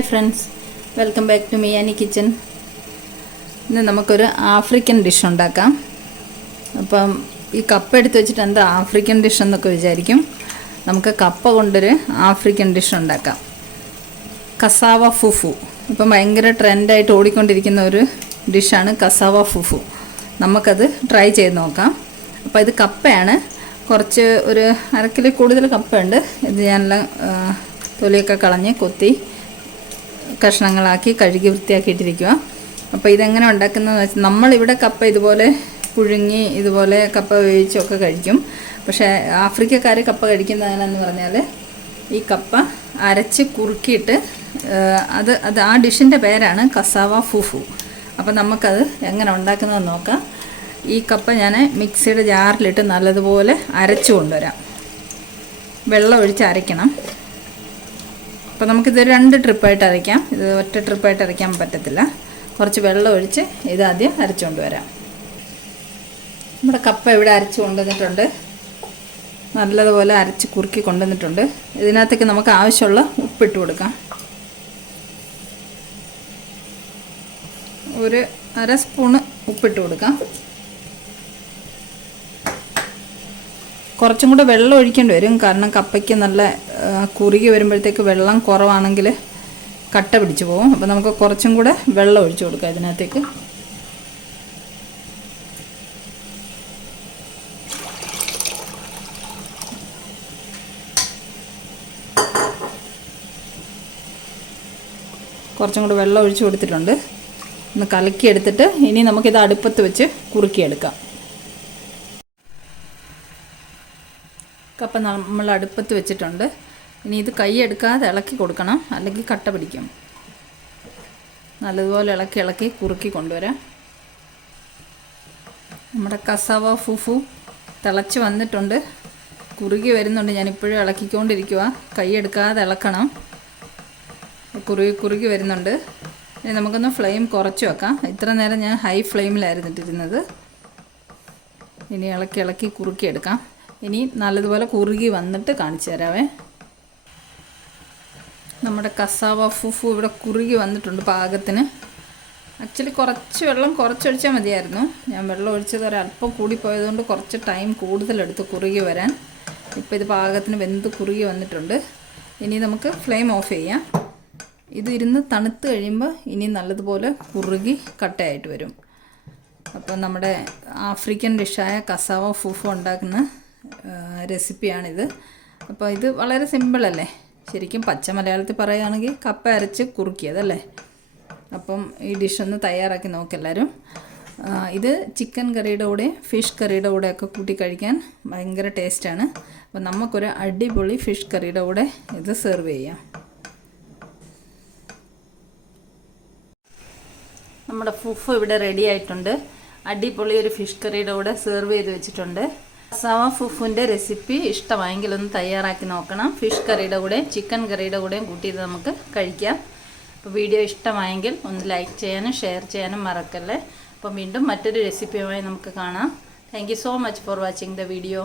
Hi friends, welcome back to Miyani kitchen. ഇന്ന് നമുക്കൊരു African dish ഉണ്ടാക്കാം. അപ്പം ഈ കപ്പ എടുത്ത് വെച്ചിട്ട് എന്താ ആഫ്രിക്കൻ ഡിഷ് എന്നൊക്കെ വിചാരിക്കും. നമുക്ക് കപ്പ കൊണ്ടൊരു ആഫ്രിക്കൻ ഡിഷ് ഉണ്ടാക്കാം. കസാവ ഫുഫു ഇപ്പം ഭയങ്കര ട്രെൻഡായിട്ട് ഓടിക്കൊണ്ടിരിക്കുന്ന ഒരു ഡിഷാണ് കസാവ ഫുഫു. നമുക്കത് ട്രൈ ചെയ്ത് നോക്കാം. അപ്പോൾ ഇത് കപ്പയാണ്, കുറച്ച് ഒരു അരക്കിൽ കൂടുതൽ കപ്പയുണ്ട്. ഇത് ഞാനെല്ലാം തൊലിയൊക്കെ കളഞ്ഞ് കൊത്തി കഷ്ണങ്ങളാക്കി കഴുകി വൃത്തിയാക്കിയിട്ടിരിക്കുക. അപ്പോൾ ഇതെങ്ങനെ ഉണ്ടാക്കുന്നതെന്ന് വെച്ചാൽ നമ്മളിവിടെ കപ്പ ഇതുപോലെ പുഴുങ്ങി ഇതുപോലെ കപ്പ വേവിച്ചൊക്കെ കഴിക്കും. പക്ഷേ ആഫ്രിക്കക്കാർ കപ്പ കഴിക്കുന്നതെന്ന് പറഞ്ഞാൽ ഈ കപ്പ അരച്ച് കുറുക്കിയിട്ട് അത് ആ ഡിഷിൻ്റെ പേരാണ് കസാവ ഫുഫു. അപ്പോൾ നമുക്കത് എങ്ങനെ ഉണ്ടാക്കുന്നതെന്ന് നോക്കാം. ഈ കപ്പ ഞാൻ മിക്സിയുടെ ജാറിലിട്ട് നല്ലതുപോലെ അരച്ച് കൊണ്ടുവരാം. വെള്ളം ഒഴിച്ച് അരയ്ക്കണം. അപ്പോൾ നമുക്കിത് 2 ട്രിപ്പായിട്ട് അരയ്ക്കാം. ഇത് ഒറ്റ ട്രിപ്പായിട്ട് അരയ്ക്കാൻ പറ്റത്തില്ല. കുറച്ച് വെള്ളം ഒഴിച്ച് ഇതാദ്യം അരച്ചുകൊണ്ട് വരാം. നമ്മുടെ കപ്പ ഇവിടെ അരച്ച് കൊണ്ടുവന്നിട്ടുണ്ട്. നല്ലതുപോലെ അരച്ച് കുറുക്കി കൊണ്ടുവന്നിട്ടുണ്ട്. ഇതിനകത്തേക്ക് നമുക്ക് ആവശ്യമുള്ള ഉപ്പിട്ട് കൊടുക്കാം. ഒരു 1/2 സ്പൂണ് ഉപ്പിട്ട് കൊടുക്കാം. കുറച്ചും കൂടെ വെള്ളം ഒഴിക്കേണ്ടി വരും, കാരണം കപ്പയ്ക്ക് നല്ല കുറുകി വരുമ്പോഴത്തേക്ക് വെള്ളം കുറവാണെങ്കിൽ കട്ട പിടിച്ച് പോകും. അപ്പോൾ നമുക്ക് കുറച്ചും കൂടെ വെള്ളം ഒഴിച്ചു കൊടുക്കാം ഇതിനകത്തേക്ക്. കുറച്ചും കൂടെ വെള്ളം ഒഴിച്ചു കൊടുത്തിട്ടുണ്ട്. ഒന്ന് കലക്കിയെടുത്തിട്ട് ഇനി നമുക്കിത് അടുപ്പത്ത് വെച്ച് കുറുക്കിയെടുക്കാം. കപ്പ നമ്മൾ അടുപ്പത്ത് വെച്ചിട്ടുണ്ട്. ഇനി ഇത് കൈ എടുക്കാതെ ഇളക്കി കൊടുക്കണം, അല്ലെങ്കിൽ കട്ട പിടിക്കും. നല്ലതുപോലെ ഇളക്കി കുറുക്കി കൊണ്ടുവരാം. നമ്മുടെ കസാവ ഫുഫു തിളച്ച് വന്നിട്ടുണ്ട്, കുറുകി വരുന്നുണ്ട്. ഞാനിപ്പോഴും ഇളക്കിക്കൊണ്ടിരിക്കുക. കൈ എടുക്കാതെ ഇളക്കണം. കുറുകി വരുന്നുണ്ട്. ഇനി നമുക്കൊന്ന് ഫ്ലെയിം കുറച്ച് വെക്കാം. ഇത്ര നേരം ഞാൻ ഹൈ ഫ്ലെയിമിലായിരുന്നു ഇട്ടിരുന്നത്. ഇനി ഇളക്കി കുറുക്കിയെടുക്കാം. ഇനി നല്ലതുപോലെ കുറുകി വന്നിട്ട് കാണിച്ചു തരാവേ. നമ്മുടെ കസാവ ഫുഫു ഇവിടെ കുറുകി വന്നിട്ടുണ്ട് പാകത്തിന്. ആക്ച്വലി കുറച്ച് വെള്ളം കുറച്ചൊഴിച്ചാൽ മതിയായിരുന്നു. ഞാൻ വെള്ളം ഒഴിച്ചത് ഒരല്പം കൂടിപ്പോയതുകൊണ്ട് കുറച്ച് ടൈം കൂടുതലെടുത്ത് കുറുകി വരാൻ. ഇപ്പോൾ ഇത് പാകത്തിന് വെന്ത് കുറുകി വന്നിട്ടുണ്ട്. ഇനി നമുക്ക് ഫ്ലെയിം ഓഫ് ചെയ്യാം. ഇത് ഇരുന്ന് തണുത്ത് കഴിയുമ്പോൾ ഇനി നല്ലതുപോലെ കുറുകി കട്ടയായിട്ട് വരും. അപ്പോൾ നമ്മുടെ ആഫ്രിക്കൻ ഡിഷായ കസാവ ഫുഫു ഉണ്ടാക്കുന്ന റെസിപ്പിയാണിത്. അപ്പോൾ ഇത് വളരെ സിമ്പിളല്ലേ. ശരിക്കും പച്ച മലയാളത്തിൽ പറയുകയാണെങ്കിൽ കപ്പ അരച്ച് കുറുക്കിയതല്ലേ. അപ്പം ഈ ഡിഷൊന്ന് തയ്യാറാക്കി നോക്കെല്ലാവരും. ഇത് ചിക്കൻ കറിയുടെ കൂടെ ഫിഷ് കറിയുടെ കൂടെ ഒക്കെ കൂട്ടി കഴിക്കാൻ ഭയങ്കര ടേസ്റ്റാണ്. അപ്പോൾ നമുക്കൊരു അടിപൊളി ഫിഷ് കറിയുടെ കൂടെ ഇത് സെർവ് ചെയ്യാം. നമ്മുടെ ഫുഫു ഇവിടെ റെഡി ആയിട്ടുണ്ട്. അടിപൊളി ഒരു ഫിഷ് കറിയുടെ കൂടെ സെർവ് ചെയ്ത് വെച്ചിട്ടുണ്ട്. കസാവ ഫുഫുവിൻ്റെ റെസിപ്പി ഇഷ്ടമായെങ്കിൽ ഒന്ന് തയ്യാറാക്കി നോക്കണം. ഫിഷ് കറിയുടെ കൂടെ ചിക്കൻ കറിയുടെ കൂടെയും കൂട്ടിയിട്ട് നമുക്ക് കഴിക്കാം. അപ്പോൾ വീഡിയോ ഇഷ്ടമായെങ്കിൽ ഒന്ന് ലൈക്ക് ചെയ്യാനും ഷെയർ ചെയ്യാനും മറക്കല്ലേ. അപ്പോൾ വീണ്ടും മറ്റൊരു റെസിപ്പിയുമായി നമുക്ക് കാണാം. Thank you so much for watching the video.